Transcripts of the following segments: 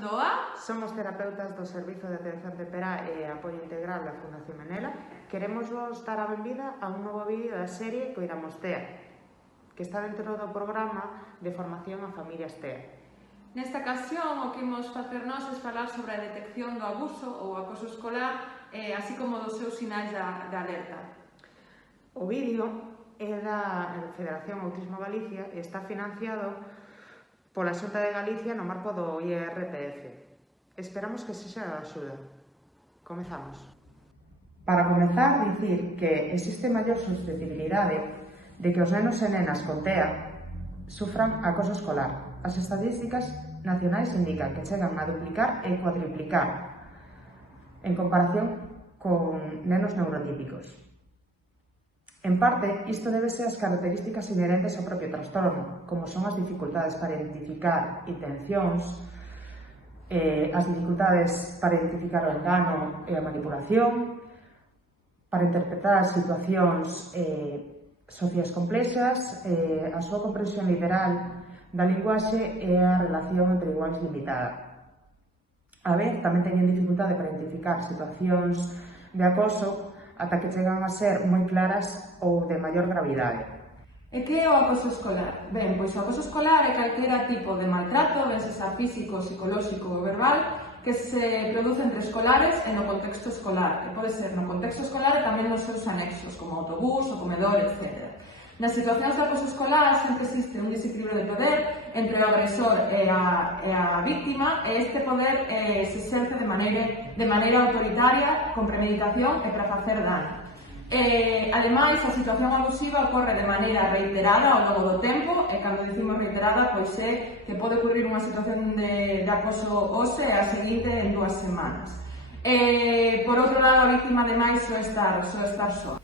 son DOA. Somos terapeutas do Servizo de Atención Temperá e Apoio Integral da Fundación Menela. Queremos vos dar a benvida a un novo vídeo da serie Coidamos TEA, que está dentro do programa de formación a familias TEA. Nesta ocasión, o que imos facer nós é falar sobre a detección do abuso ou acoso escolar, así como dos seus sinais de alerta. O vídeo é da Federación Autismo Galicia e está financiado pola Xunta de Galicia no marco do IRPF. Esperamos que sexa de axuda. Comezamos. Para comezar, dicir que existe maior susceptibilidade de que os nenos e nenas con TEA sufran acoso escolar. As estadísticas nacionais indican que chegan a duplicar e cuadriplicar en comparación con nenos neurotípicos. En parte, isto débese ás características inherentes ao propio trastorno, como son as dificultades para identificar intencións, as dificultades para identificar o engano e a manipulación, para interpretar situacións sociais complexas, a súa comprensión literal da linguaxe e a relación entre iguais limitada. A vez, tamén teñen dificultade para identificar situacións de acoso ata que chegan a ser moi claras ou de maior gravidade. E que é o acoso escolar? Ben, pois o acoso escolar é calquera tipo de maltrato, ben sexa físico, psicolóxico ou verbal, que se produce entre escolares e no contexto escolar. E pode ser no contexto escolar e tamén nos seus anexos, como autobús, o comedor, etc. Nas situacións de acoso escolar sempre existe un desequilibrio de poder entre o agresor e a víctima, e este poder se exerce de maneira autoritaria, con premeditación e para facer dano. Ademais, a situación abusiva ocorre de maneira reiterada ao longo do tempo, e cando dicimos reiterada, pois é que pode ocurrir unha situación de acoso hoxe e a seguinte en 2 semanas. Por outro lado, a víctima ademais soe estar soa.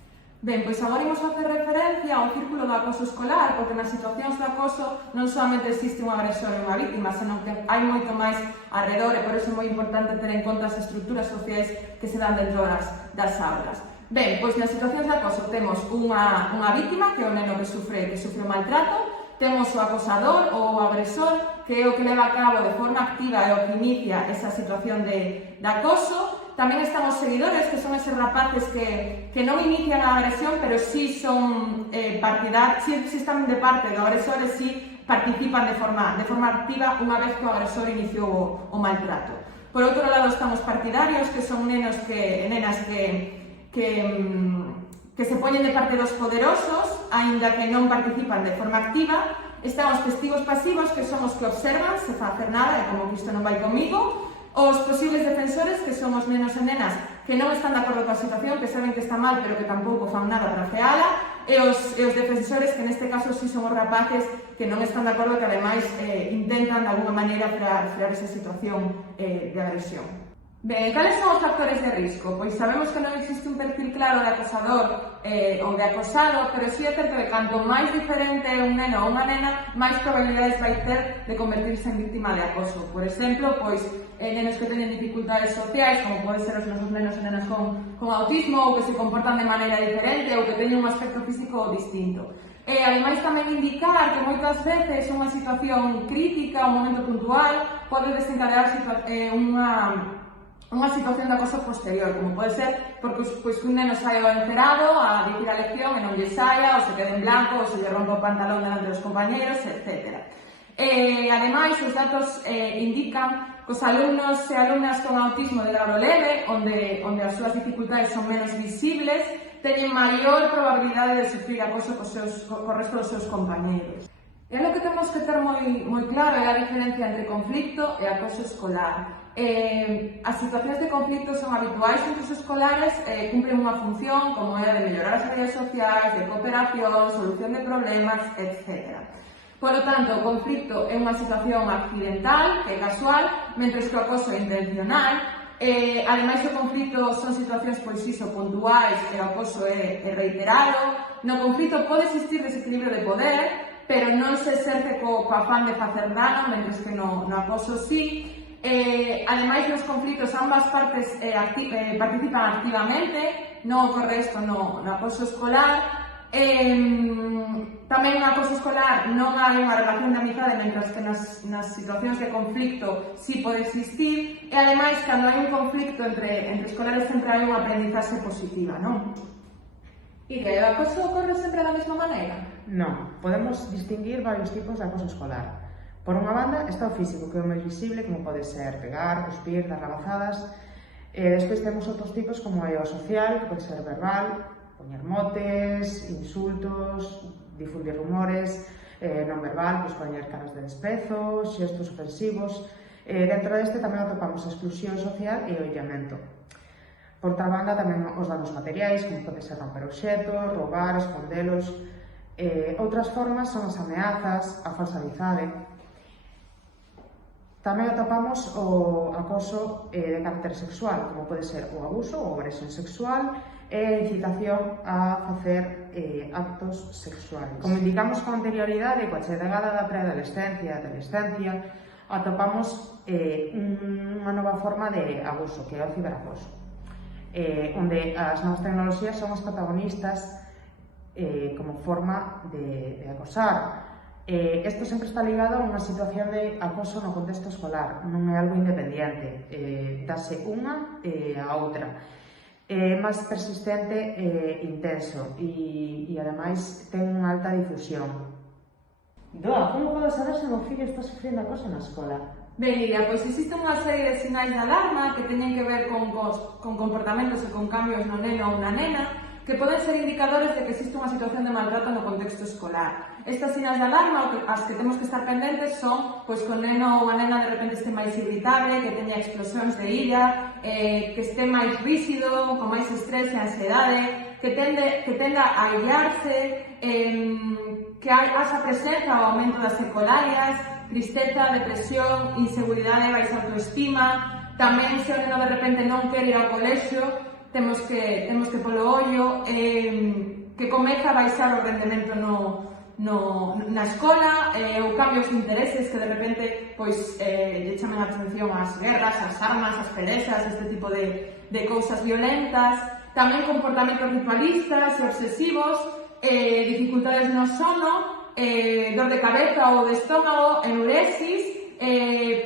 Ben, pois agora imos facer referencia ao círculo do acoso escolar, porque nas situacións de acoso non solamente existe un agresor e unha víctima, senón que hai moito máis arredor, e por iso é moi importante ter en conta as estruturas sociais que se dan dentro das aulas. Ben, pois nas situacións de acoso temos unha víctima, que é o neno que sufre o maltrato, temos o acosador ou o agresor, que é o que leva a cabo de forma activa e o que inicia esa situación de acoso. Tamén están os seguidores, que son eses rapaces que non inician a agresión, pero sí son sí están de parte do agresor e sí participan de forma activa unha vez que o agresor iniciou o maltrato. Por outro lado están os partidarios, que son nenas que se poñen de parte dos poderosos, aínda que non participan de forma activa. Están os testigos pasivos, que son os que observan sen facer nada, e como que isto non vai comigo. Os posibles defensores, que son os nenos e nenas que non están de acordo coa situación, que saben que está mal, pero que tampouco fan nada para feala, e os defensores, que neste caso sí son os rapaces que non están de acordo, que ademais intentan de alguna maneira frear esa situación de agresión. Ben, cales son os factores de risco? Pois sabemos que non existe un perfil claro de acosador ou de acosado, pero sí é certo que canto máis diferente é un neno ou unha nena, máis probabilidades vai ter de convertirse en víctima de acoso. Por exemplo, pois nenos que teñen dificultades sociais, como pode ser os nosos nenos e nenas con autismo, ou que se comportan de maneira diferente, ou que teñen un aspecto físico distinto. Ademais, tamén indicar que moitas veces unha situación crítica, un momento puntual, pode desencadear unha situación de acoso posterior, como pode ser porque un neno saia ao encerado a dicir a lección e non lle saia, ou se quede en blanco, ou se lle rompe o pantalón delante dos compañeros, etc. Ademais, os datos indican que os alumnos e alumnas con autismo de grado leve, onde as súas dificultades son menos visibles, teñen maior probabilidade de sufrir acoso co resto dos seus compañeros. E o que temos que ter moi claro é a diferencia entre conflito e acoso escolar. As situacións de conflito son habituais entre os escolares, cumplen unha función como é a de mellorar as áreas sociais, de cooperación, solución de problemas, etc. Por lo tanto, o conflito é unha situación accidental, que é casual, mentres que o acoso é intencional. Ademais, o conflito son situacións puntuais e o acoso é reiterado. No conflito pode existir desequilibrio de poder, pero non se exerce co afán de facer dano, mentres que no acoso sí. Ademais, nos conflitos ambas partes participan activamente, non ocorre isto no acoso escolar, Tamén no acoso escolar non hai unha relación de amizade, mentras que nas situacións de conflicto sí pode existir, e ademais, cando hai un conflicto entre escolares sempre hai unha aprendizaxe positiva, non? E que o acoso ocorre sempre da mesma maneira? Non, podemos distinguir varios tipos de acoso escolar. Por unha banda está o físico, que é o máis visible, como pode ser pegar, cuspir, dar rabazadas. Despois temos outros tipos como é o social, que pode ser verbal, poñer motes, insultos, difundir rumores, non verbal, pois poñer caras de desprezo, xestos ofensivos. Dentro deste tamén atopamos a exclusión social e o illamento. Por outra banda, tamén os danos materiais, como pode ser romper obxetos, roubar, escondelos. Outras formas son as ameazas, a falsa amizade. Tamén atopamos o acoso de carácter sexual, como pode ser o abuso ou agresión sexual e a incitación a facer actos sexuais. Como indicamos con anterioridade, coa chegada da preadolescencia e adolescencia, atopamos unha nova forma de abuso, que é o ciberacoso, onde as novas tecnoloxías son as protagonistas como forma de acosar. Isto sempre está ligado a unha situación de acoso no contexto escolar, non é algo independente, dase unha a outra. É máis persistente e intenso e ademais ten unha alta difusión. Doa, como podo saber se o meu fillo está sufrindo acoso na escola? Ben, Lidia, pois existe unha serie de sinais de alarma que teñen que ver con comportamentos e con cambios no neno ou na nena que poden ser indicadores de que existe unha situación de maltrato no contexto escolar. Estas sinais de alarma, as que temos que estar pendentes, son pois que o neno ou a nena de repente este máis irritable, que teña explosións de ira, que este máis rígido, con máis estrés e ansiedade, que tenda a aillarse, que haxa presenza ao aumento das ecolarias, tristeza, depresión, inseguridade, baixa autoestima. Tamén, se o neno de repente non quere ir ao colexio, temos que polo ollo, que comeza a baixar o rendemento na escola, ou cambios de intereses que de repente lle chamen a atención as guerras, as armas, as pelexas, este tipo de cousas violentas. Tamén comportamentos ritualistas e obsesivos, dificultades no sono, dor de cabeza ou de estómago, enuresis,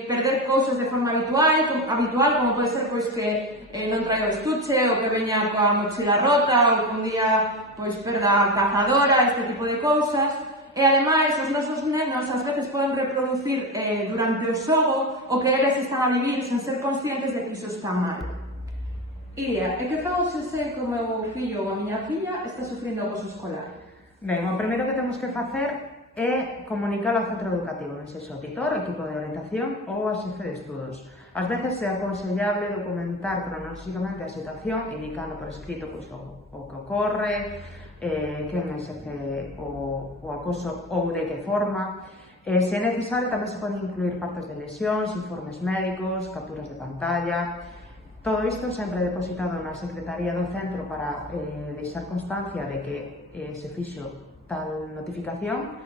perder cousas de forma habitual, como pode ser que non traia o estuche, ou que veña coa mochila rota, ou que un día perda a cazadora, este tipo de cousas. E ademais, os nosos nenos ás veces poden reproducir durante o xogo o que eles están a vivir sen ser conscientes de que iso está mal. Iria, e que fago se sei que o meu fillo ou a miña filla está sufrindo acoso escolar? Ben, o primeiro que temos que facer é comunicar ao centro educativo, non sexa o titor, o equipo de orientación ou a xefe de estudos. Ás veces é aconsellable documentar cronolóxicamente a situación, indicando por escrito o que ocorre, quen exerce o acoso ou de que forma. Se é necesario, tamén se poden incluir partes de lesións, informes médicos, capturas de pantalla. Todo isto sempre depositado na secretaría do centro para deixar constancia de que se fixo tal notificación.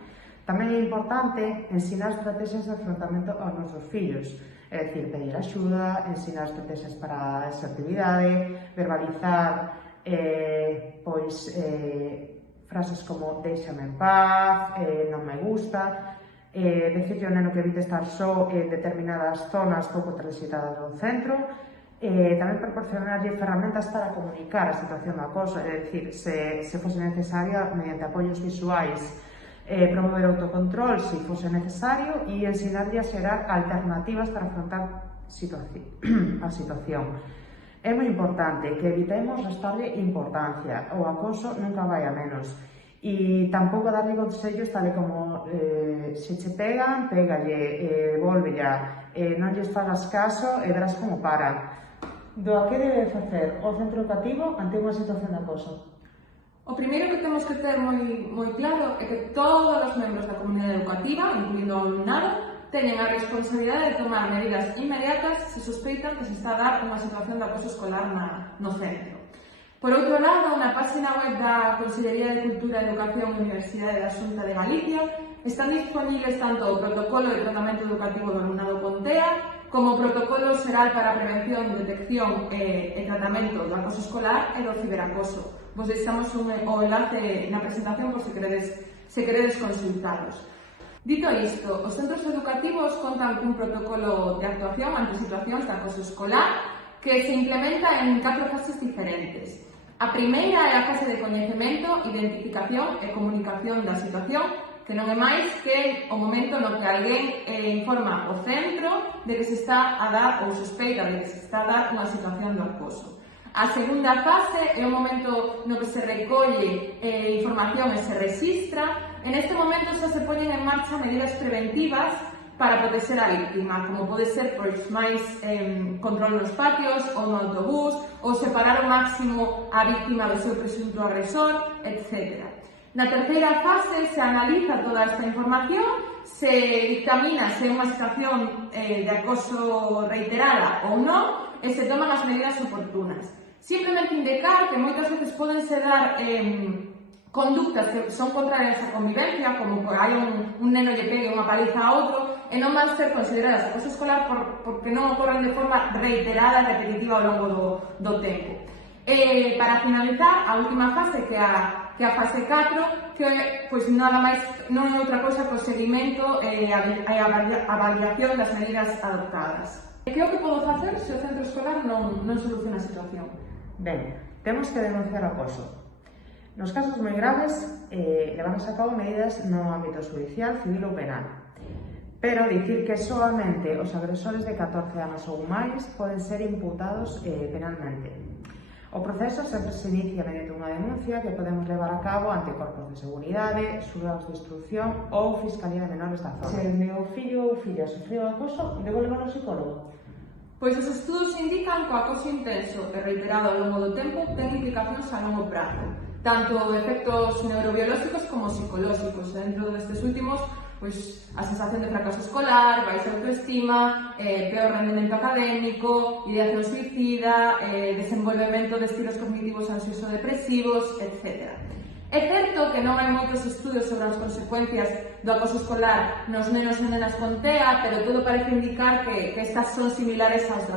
Tamén é importante ensinar estrategias de afrontamento aos nosos fillos, é dicir, pedir axuda, ensinar estrategias para esa actividade, verbalizar frases como déixame en paz, non me gusta, decirle ao neno que evite estar só en determinadas zonas pouco transitadas do centro, tamén proporcionarlle ferramentas para comunicar a situación do acoso, é dicir, se fose necesaria, mediante apoios visuais, promover autocontrol se fose necesario e ensinarlle a xerar alternativas para afrontar a situación. É moi importante que evitemos restarlle importancia, o acoso nunca vai a menos, e tampouco darlle consellos tal como se che pegan, pégalle, volvella, non lles fagas caso e verás como paran. Do que debe facer o centro educativo ante unha situación de acoso? O primeiro que temos que ter moi claro é que todos os membros da comunidade educativa, incluindo o alumnado, teñen a responsabilidade de tomar medidas inmediatas se sospeitan que se está a dar unha situación de acoso escolar no centro. Por outro lado, na página web da Consellería de Cultura, Educación e Universidade da Xunta de Galicia están disponibles tanto o protocolo de tratamento educativo do alumnado con TEA como o protocolo xeral para a prevención, detección e tratamento do acoso escolar e do ciberacoso. vos deixamos o enlace na presentación por se queredes consultalos. Dito isto, os centros educativos contan cun protocolo de actuación ante situacións de acoso escolar que se implementa en 4 fases diferentes. A primeira é a fase de coñecemento, identificación e comunicación da situación, que non é máis que o momento no que alguén informa o centro de que se está a dar ou sospeita de que se está a dar unha situación de acoso. A segunda fase é o momento no que se recolle información e se registra. En este momento xa se poñen en marcha medidas preventivas para protexer a víctima, como pode ser máis control nos patios ou no autobús, ou separar ao máximo a víctima do seu presunto agresor, etc. Na terceira fase se analiza toda esta información, se dictamina se é unha situación de acoso reiterada ou non e se toman as medidas oportunas. Simplemente indicar que moitas veces pódense dar conductas que son contrarias á convivencia, como por hai un neno lle pegue unha paliza a outro, e non van ser consideradas acoso escolar porque non ocorren de forma reiterada e repetitiva ao longo do tempo. Para finalizar, a última fase, que é a fase 4, que nada máis non é outra cosa que o seguimento e a avaliación das medidas adoptadas. Que é o que podo facer se o centro escolar non soluciona a situación? Ben, temos que denunciar o acoso. Nos casos moi graves, levamos a cabo medidas no ámbito judicial, civil ou penal. Pero dicir que solamente os agresores de 14 anos ou máis poden ser imputados penalmente. O proceso sempre se inicia mediante unha denuncia que podemos levar a cabo ante corpos de seguridade, xulgados de instrucción ou Fiscalía de Menores da zona. Se o meu fillo ou filla sufriu acoso, devolvelo ao psicólogo? Pois os estudos indican que o acoso intenso e reiterado ao longo do tempo ten implicacións a longo prazo, tanto efectos neurobiolóxicos como psicolóxicos. Dentro destes últimos, a sensación de fracaso escolar, baixa autoestima, peor rendemento académico, ideación suicida, desenvolvemento de estilos cognitivos ansioso-depresivos, etc. É certo que non hai moitos estudios sobre as consecuencias do acoso escolar nos nenos e nenas con TEA, pero todo parece indicar que estas son similares aos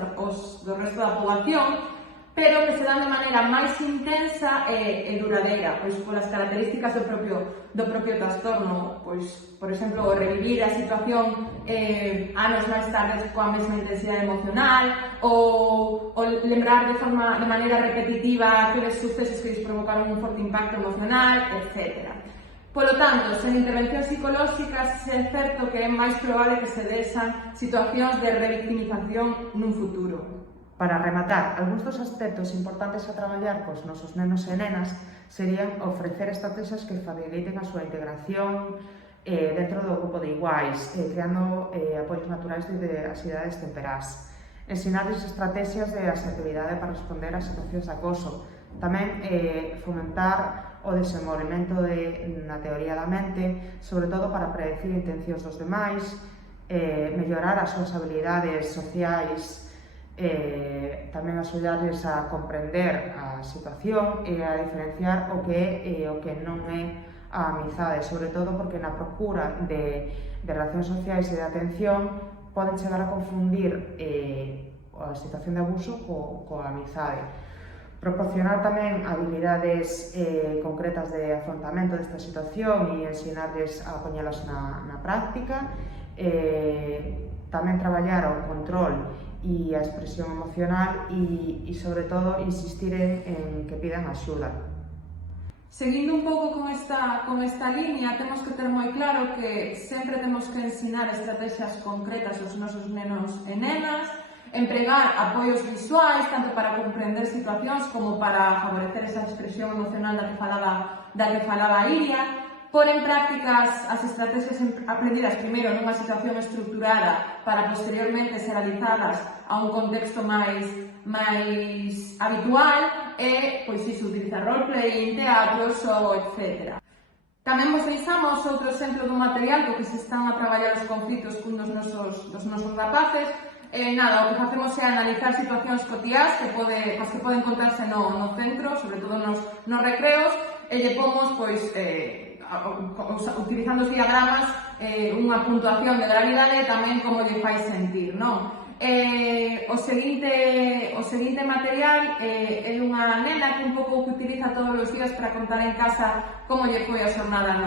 do resto da poboación, pero que se dan de maneira máis intensa e duradeira, polas características do propio trastorno, por exemplo, revivir a situación anos máis tarde coa mesma intensidade emocional, ou lembrar de maneira repetitiva aqueles sucesos que lles provocaron un forte impacto emocional, etc. Polo tanto, sen intervencións psicolóxicas, é certo que é máis probable que se desan situacións de revictimización nun futuro. Para rematar, algúns dos aspectos importantes a traballar cos nosos nenos e nenas serían ofrecer estrategias que faciliten a súa integración dentro do grupo de iguais, creando apoios naturais desde as idades temperás. Ensinarles estrategias de asertividade para responder a situacións de acoso. Tamén fomentar o desenvolvemento na teoría da mente, sobre todo para predecir intencións dos demais, mellorar as súas habilidades sociais, tamén axudarles a comprender a situación e a diferenciar o que é e o que non é a amizade, sobre todo porque na procura de relacións sociais e de atención poden chegar a confundir a situación de abuso coa amizade. Proporcionar tamén habilidades concretas de afrontamento desta situación e ensinarles a poñelas na práctica, tamén traballar o control e a expresión emocional e sobre todo, insistir en que pidan axuda. Seguindo un pouco con esta línea, temos que ter moi claro que sempre temos que ensinar estrategias concretas aos nosos nenos e nenas, empregar apoios visuais, tanto para comprender situacións como para favorecer esa expresión emocional da que falaba Iria, pôr en prácticas as estrategias aprendidas primeiro nunha situación estructurada para posteriormente ser alizadas a un contexto máis habitual e, utilizar roleplay, teatros ou etc. Tamén vos deixamos outro exemplo dun material co que se están a traballar os conflitos cun dos nosos rapaces. O que facemos é analizar situacións cotiás que poden encontrarse no centro, sobre todo nos recreos, e lle pomos, utilizando os diagramas, unha puntuación de gravidade e tamén como lle fai sentir, non? o seguinte material é unha nena que un pouco que utiliza todos os días para contar en casa como lle foi a xornada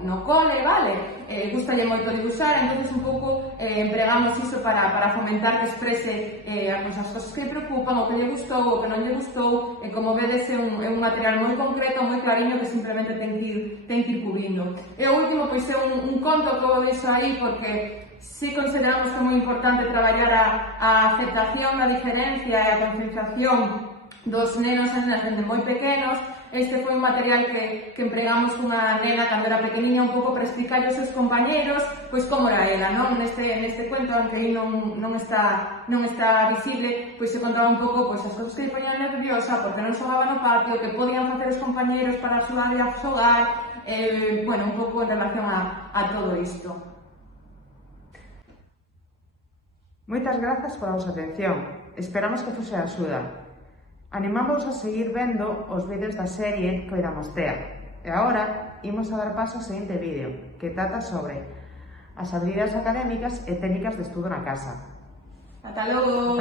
no cole, vale? Gustalle moito dibuixar, entonces un pouco empregamos iso para fomentar que exprese as cosas que lle preocupan, o que lle gustou, o que non lle gustou, e como vedes é un material moi concreto, moi clariño, que simplemente ten que ir cubrindo. E o último, pois é un conto que o deixo aí porque si consideramos que é moi importante traballar a aceptación, a diferencia e a concienciación dos nenos e nenas dende moi pequenos. Este foi un material que empregamos cunha nena cando era pequeniña, un pouco para explicar aos seus compañeiros pois como era ela, non? Neste cuento, aunque aí non está visible, pois se contaba un pouco pois as cousas que lle poñían nerviosa porque non xogaba no patio, que podían facer os compañeiros para axudarle a xogar, bueno, un pouco en relación a todo isto. Moitas grazas pola vosa atención. Esperamos que fose de axuda. Animamos a seguir vendo os vídeos da serie Coidamos TEA. E agora, imos a dar paso ao seguinte vídeo, que trata sobre as habilidades académicas e técnicas de estudo na casa. Ata logo!